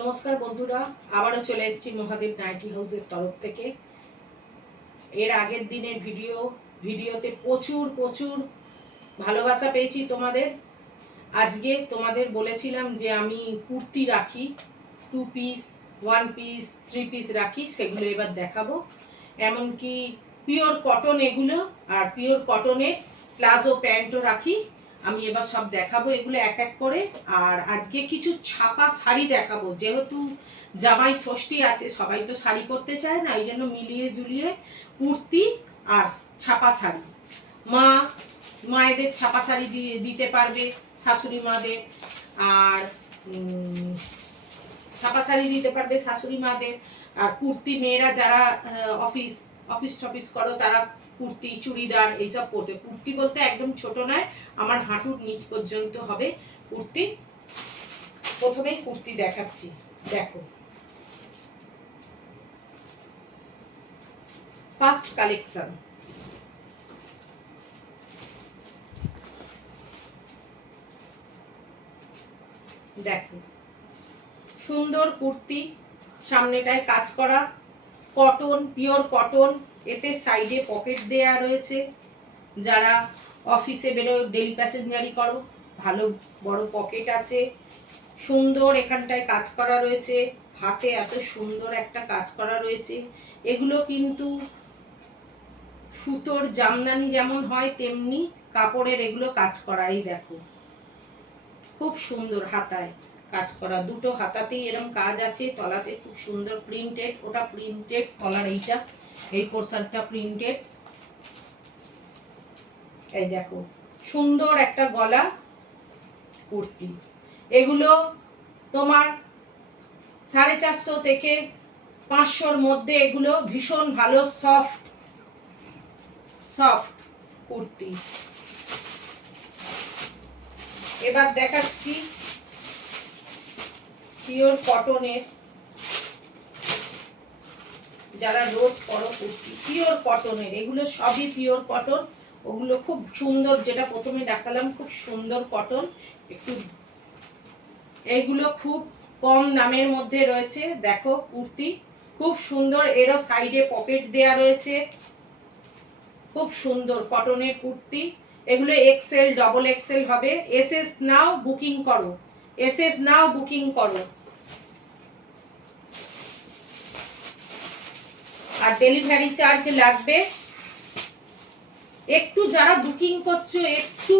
নমস্কার বন্ধুরা, আবারও চলে এসেছি মহাদেব নাইটি হাউসের তরফ থেকে। এর আগের দিনের ভিডিওতে প্রচুর প্রচুর ভালোবাসা পেয়েছি তোমাদের। আজকে তোমাদের বলেছিলাম যে আমি কুর্তি রাখি, 2 পিস, 1 পিস, 3 পিস রাখি, সেগুলো এবার দেখাবো। এমনকি পিওর কটন এগুলো, আর পিওর কটনের প্লাজো প্যান্টও রাখি। আমি এবার সব দেখাবো এগুলো এক এক করে। আর আজকে কিছু ছাপা শাড়ি দেখাবো, যেহেতু জামাই ষষ্ঠী আছে, সবাই তো শাড়ি পরতে চায় না, এই জন্য মিলিয়ে ঝুলিয়ে কুর্তি আর ছাপা শাড়ি। মায়েদের ছাপা শাড়ি দিতে পারবে, শাশুড়ি মাদের। আর ছাপা শাড়ি দিতে পারবে শাশুড়ি মাদের। আর কুর্তি মেয়েরা যারা অফিস টফিস করো, তারা কুর্তি চুড়িদার এইসব পরতে। কুর্তি বলতে একদম ছোট নয়, আমার হাঁটুর নিচ পর্যন্ত হবে কুর্তি। প্রথমে কুর্তি দেখাচ্ছি, দেখো। ফার্স্ট কালেকশন, দেখো সুন্দর কুর্তি, সামনেটায় কাজ করা, কটন, পিওর কটন। এতে সাইডে পকেট দেয়া রয়েছে, যারা অফিসে বেরো, ডেলি প্যাসেঞ্জারি করো, ভালো বড় পকেট আছে। সুন্দর এখানটায় কাজ করা রয়েছে, হাতে এত সুন্দর একটা কাজ করা রয়েছে। এগুলো কিন্তু সুতোর জামদানি যেমন হয় তেমনি কাপড়ের এগুলো কাজ করা। এই দেখো খুব সুন্দর হাতায় কাজ করা, দুটো হাতাতেই এরকম কাজ আছে। তলাতে খুব সুন্দর প্রিন্টেড, ওটা প্রিন্টেড, তলার এইটা, এই পোর্শনটা প্রিন্টেড। এই দেখো সুন্দর একটা গলা কুর্তি। এগুলো তোমার 450 থেকে 500-র মধ্যে। এগুলো ভীষণ ভালো সফট কুর্তি। এবার দেখাচ্ছি পিওর কটনের, যারা রোজ পরো কুর্তি, পিওর কটনের। এগুলো সবই পিওর কটন। ওগুলো খুব সুন্দর, যেটা প্রথমে দেখালাম খুব সুন্দর কটন। একটু এইগুলো খুব কম দামের মধ্যে রয়েছে। দেখো কুর্তি খুব সুন্দর, এরও সাইডে পকেট দেয়া রয়েছে। খুব সুন্দর কটনের কুর্তি। এগুলো এক্সেল, ডবল এক্সেল হবে। এসএস নাও বুকিং করো, এসএস নাও বুকিং করো। আর ডেলিভারি চার্জ লাগবে। একটু যারা বুকিং করছো, একটু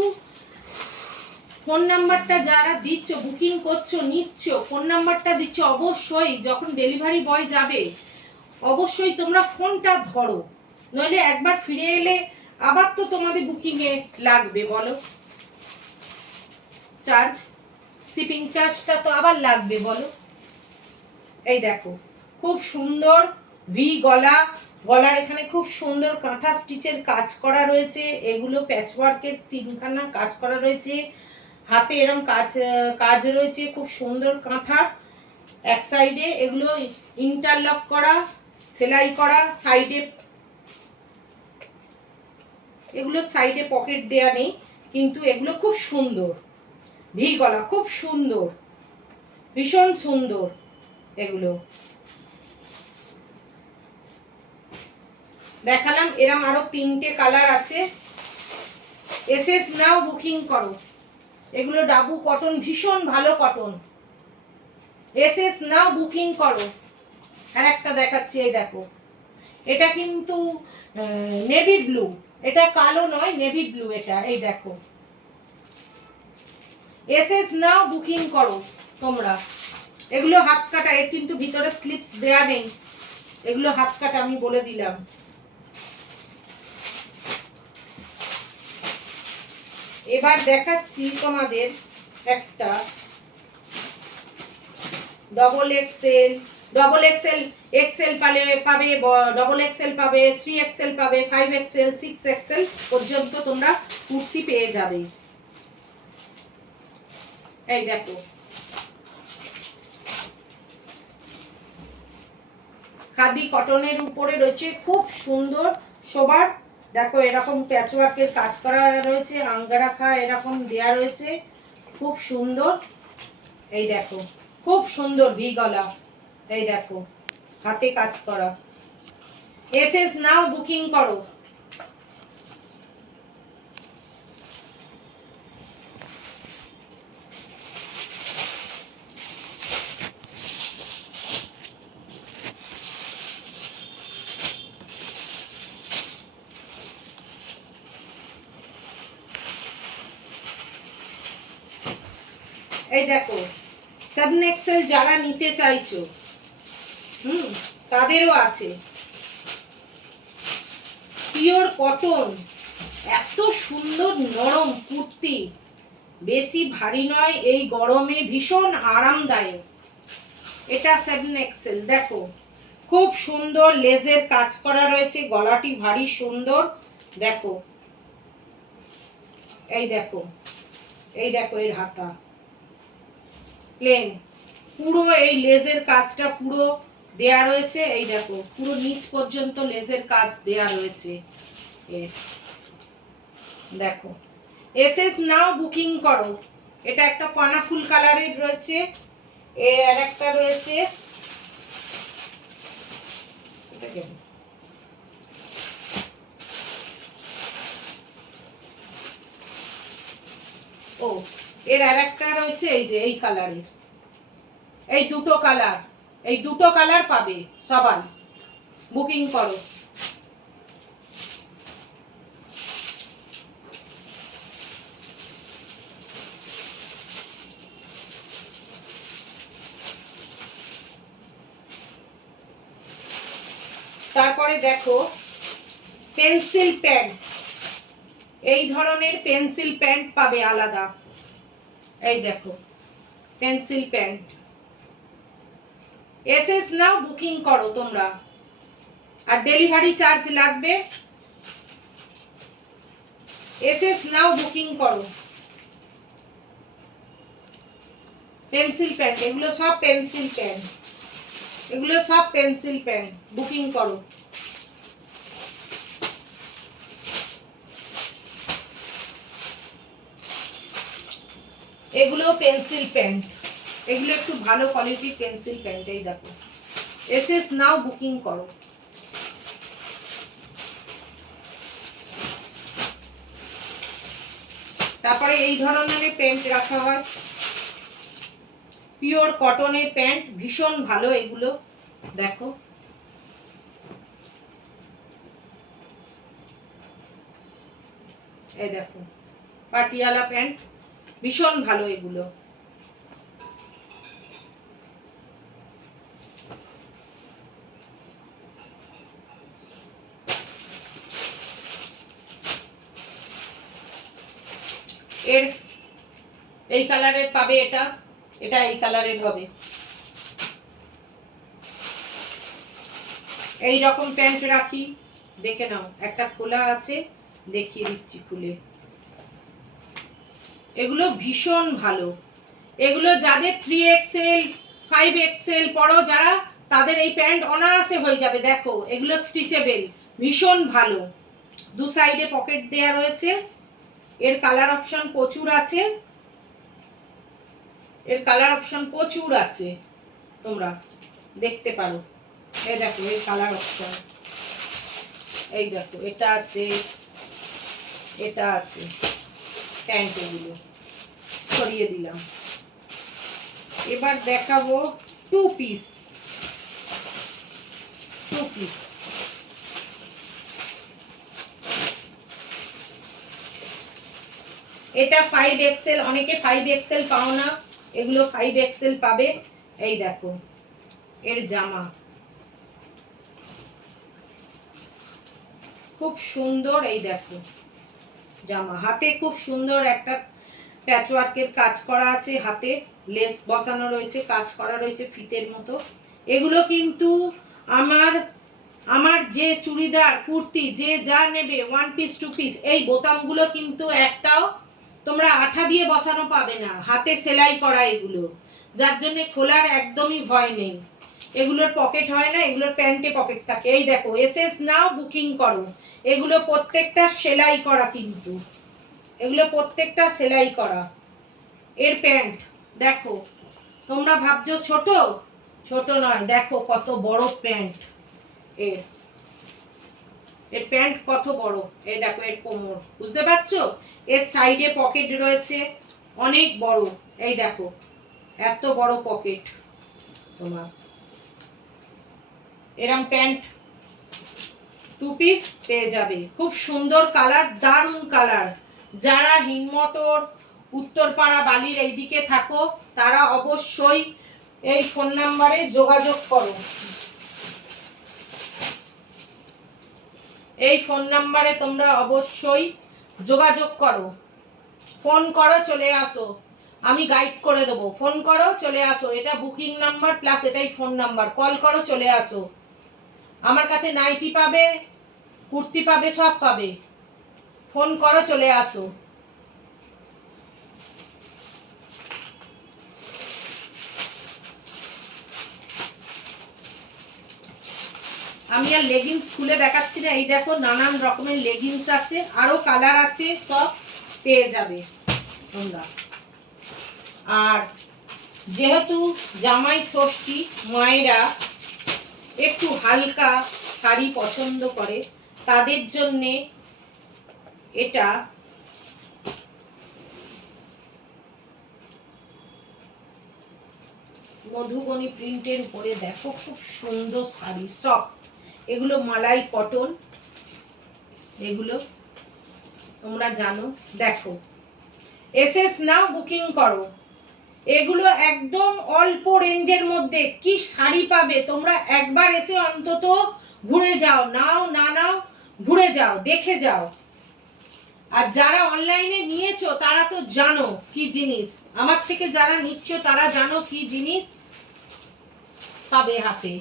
ফোন নাম্বারটা যারা দিচ্ছ, বুকিং করছো, নিচ্ছ, ফোন নাম্বারটা দিচ্ছ, অবশ্যই যখন ডেলিভারি বয় যাবে অবশ্যই তোমরা ফোনটা ধরো, নইলে একবার ফিরে এলে আবার তো তোমাদের বুকিংয়ে লাগবে, বলো চার্জ, শিপিং চার্জটা তো আবার লাগবে, বলো। এই দেখো খুব সুন্দর ভি গলা, গলার এখানে খুব সুন্দর কাঁথা স্টিচের কাজ করা রয়েছে। এগুলো প্যাচওয়ার্কের 3খানা কাজ করা রয়েছে। হাতে এরকম কাজ রয়েছে, খুব সুন্দর কাঁথার এক সাইডে। এগুলো ইন্টারলক করা, সেলাই করা, সাইডে এগুলো সাইডে পকেট দেয়া নেই, কিন্তু এগুলো খুব সুন্দর। ভি গলা খুব সুন্দর, ভীষণ সুন্দর। এগুলো দেখালাম, এরম আরো 3টে কালার আছে। এসএস নাও বুকিং করো। এগুলো ডাবু কটন, ভীষণ ভালো কটন। এসএস নাও বুকিং করো। আর একটা দেখাচ্ছি, এই দেখো, এটা কিন্তু নেভি ব্লু, এটা কালো নয়, নেভি ব্লু এটা। এই দেখো এসএস নাও বুকিং করো তোমরা। এগুলো হাত কাটা, এর কিন্তু ভিতরে স্লিপস দেয়া নেই, এগুলো হাত কাটা, আমি বলে দিলাম। এবার দেখাচ্ছি তোমাদের একটা ডবল এক্সেল, এক্সেল পাবে, ডবল এক্সেল পাবে, 3 এক্সেল পাবে, 5 এক্সেল, 6 এক্সেল পর্যন্ত তোমরা কুর্তি পেয়ে যাবে। এই দেখো খাদি কটনের উপরে রয়েছে, খুব সুন্দর সবার। দেখো এরকম প্যাচওয়ার্কের কাজ করা রয়েছে, আঙ্গারাখা এরকম দেয়া রয়েছে, খুব সুন্দর। এই দেখো খুব সুন্দর ভি গলা, এই দেখো হাতে কাজ করা। এসএস নাও বুকিং করো। এই দেখো 7XL যারা নিতে চাইছো তাদেরও আছে। পিওর কটন, এত সুন্দর নরম কুর্তি, বেশি ভারী নয়, এই গরমে ভীষণ আরামদায়ক। এটা 7XL, দেখো খুব সুন্দর লেজের কাজ করা রয়েছে, গলাটি ভারী সুন্দর। দেখো এই দেখো, এই দেখো এর হাতা প্লেন, পুরো এই লেজের কাজটা পুরো দেয়া রয়েছে। এই দেখো পুরো নিচ পর্যন্ত লেজের কাজ দেয়া রয়েছে। দেখো এসএস নাও বুকিং করো। এটা একটা পানা ফুল কালারের রয়েছে, আর একটা রয়েছে ও এর আর একটা রয়েছে এই যে এই কালারের। এই দুটো কালার, এই দুটো কালার পাবে, সবাই বুকিং করো। তারপরে দেখো পেন্সিল প্যান্ট, এই ধরনের পেন্সিল প্যান্ট পাবে আলাদা। এই দেখো পেন্সিল প্যান্ট, এসএস নাও বুকিং করো তোমরা, আর ডেলিভারি চার্জ লাগবে। এসএস নাও বুকিং করো। পেন্সিল প্যান্ট, এগুলো সব পেন্সিল প্যান্ট, এগুলো সব পেন্সিল প্যান্ট, বুকিং করো। এগুলো পেন্সিল প্যান্ট, এগুলো একটু ভালো কোয়ালিটির পেন্সিল প্যান্ট। এই দেখো এসএস নাও বুকিং করো। তারপরে এই ধরনের প্যান্ট রাখা হয়, পিওর কটনের প্যান্ট, ভীষণ ভালো এগুলো। দেখো এই দেখো পাটিয়ালা প্যান্ট, ভীষণ ভালো এগুলো। এর এই কালারের পাবে, এটা এটা এই কালারের হবে। এই রকম প্যান্ট রাখি, দেখে নাও, একটা খোলা আছে, দেখিয়ে দিচ্ছি খুলে। এগুলো ভীষণ ভালো, এগুলো যাদের 3XL 5XL পরো যারা, তাদের এই প্যান্ট অনায়াসে হয়ে যাবে। দেখো এগুলো স্টিচেবল, ভীষণ ভালো। দু সাইডে পকেট দেয়া রয়েছে। এর কালার অপশন প্রচুর আছে, এর কালার অপশন প্রচুর আছে, তোমরা দেখতে পারো। এই দেখো এর কালার অপশন, এই দেখো এটা আছে, এটা আছে প্যান্ট, এগুলো সরিয়ে দিলাম। এবার দেখাবো টু পিস। এটা 5XL, অনেকে 5XL পাও না, এগুলো 5XL পাবে। এই দেখো এর জামা খুব সুন্দর, এই দেখো জামা, হাতে খুব সুন্দর একটা প্যাচওয়ার্কের কাজ করা আছে, হাতে লেস বসানো রয়েছে, কাজ করা রয়েছে ফিতের মতো। এগুলো কিন্তু আমার আমার যে চুড়িদার কুর্তি যে যা নেবে, 1 পিস 2 পিস, এই বোতামগুলো কিন্তু একটাও তোমরা আঠা দিয়ে বসানো পাবে না, হাতে সেলাই করা এগুলো, যার জন্য খোলার একদমই ভয় নেই। এগুলোর পকেট হয় না, এগুলোর প্যান্টে পকেট থাকে। এই দেখো এসএস নাও বুকিং করো। এগুলো প্রত্যেকটা সেলাই করা, কিন্তু এগুলো প্রত্যেকটা সেলাই করা। এর প্যান্ট দেখো তোমরা ভাবছো ছোট, ছোট নয়, দেখো কত বড় প্যান্ট এর, এর প্যান্ট কত বড়, এই দেখো এর কোমর, বুঝতে পারছো? এর সাইডে পকেট রয়েছে অনেক বড়, এই দেখো এত বড় পকেট। তোমার এরম প্যান্ট 2 পিস পেয়ে যাবে, খুব সুন্দর কালার, দারুণ কালার। যারা হিংমটর, উত্তরপাড়া, বালির এইদিকে থাকো তারা অবশ্যই এই ফোন নাম্বারে যোগাযোগ করো। এই ফোন নাম্বারে তোমরা অবশ্যই যোগাযোগ করো, ফোন করো, চলে আসো, আমি গাইড করে দেবো। ফোন করো, চলে আসো, এটা বুকিং নাম্বার প্লাস এটাই ফোন নাম্বার, কল করো, চলে আসো। আমার কাছে নাইটি পাবে, কুর্তি পাবে, সব পাবে। ফোন করো, চলে আসো। আমি আর লেগিংস খুলে দেখাচ্ছি না, এই দেখো নানান রকমের লেগিংস আছে, আরো কালার আছে, সব পেয়ে যাবে তোমরা। আর যেহেতু জামাই ষষ্ঠী, মায়েরা একটু হালকা শাড়ি পছন্দ করে, তাদের জন্যে এটা মধুবনী প্রিন্টের উপরে দেখো খুব সুন্দর শাড়ি, সফট, এগুলো মালাই কটন, এগুলো তোমরা জানো। দেখো এসএস নাও, বুকিং করো। এগুলো একদম অল্প রেঞ্জের মধ্যে কি শাড়ি পাবে তোমরা, একবার এসে অন্তত ঘুরে যাও, নাও না নাও ঘুরে যাও, দেখে যাও। আর যারা অনলাইনে নিয়েছো তারা তো জানো কি জিনিস, আমার থেকে যারা নিচ্ছ তারা জানো কি জিনিস পাবে হাতে।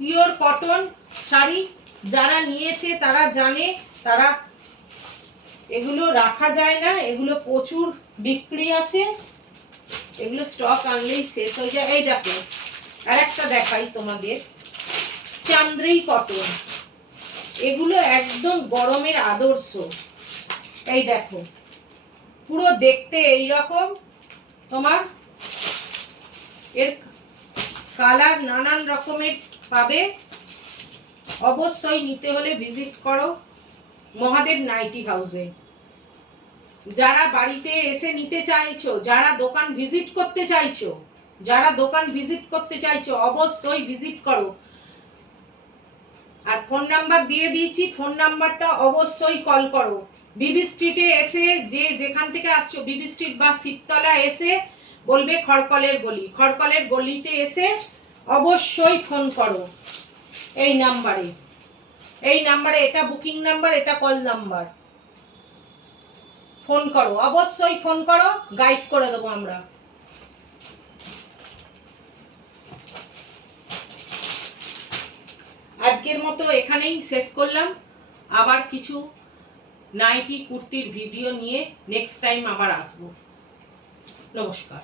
পিওর কটন শাড়ি, যারা নিয়েছে তারা জানে, তারা এগুলো রাখা যায় না, এগুলো প্রচুর বিক্রি আছে, এগুলো স্টক আনলেই শেষ হয়ে যায়। এই দেখো আরেকটা দেখাই তোমাদের, চান্দ্রি কটন, এগুলো একদম গরমের আদর্শ। এই দেখো পুরো দেখতে এইরকম, তোমার এর কালার নানান রকমের পাবে। অবশ্যই নিতে হলে ভিজিট করো মহাদেব নাইটি হাউসে। যারা বাড়িতে এসে নিতে চাইছো, যারা দোকান ভিজিট করতে চাইছো, যারা দোকান ভিজিট করতে চাইছো অবশ্যই ভিজিট করো। আর ফোন নাম্বার দিয়ে দিয়েছি, ফোন নাম্বারটা অবশ্যই কল করো। বিবি স্ট্রিটে এসে, যে যেখান থেকে আসছো বিবি স্ট্রিট বা শিবতলা এসে বলবে খড়কলের গলি, খড়কলের গলিতে এসে অবশ্যই ফোন করো এই নাম্বারে, এই নাম্বারে, এটা বুকিং নাম্বার, এটা কল নাম্বার। ফোন করো, অবশ্যই ফোন করো, গাইড করে দেবো আমরা। আজকের মতো এখানেই শেষ করলাম, আবার কিছু নাইটি কুর্তির ভিডিও নিয়ে নেক্সট টাইম আবার আসবো। নমস্কার।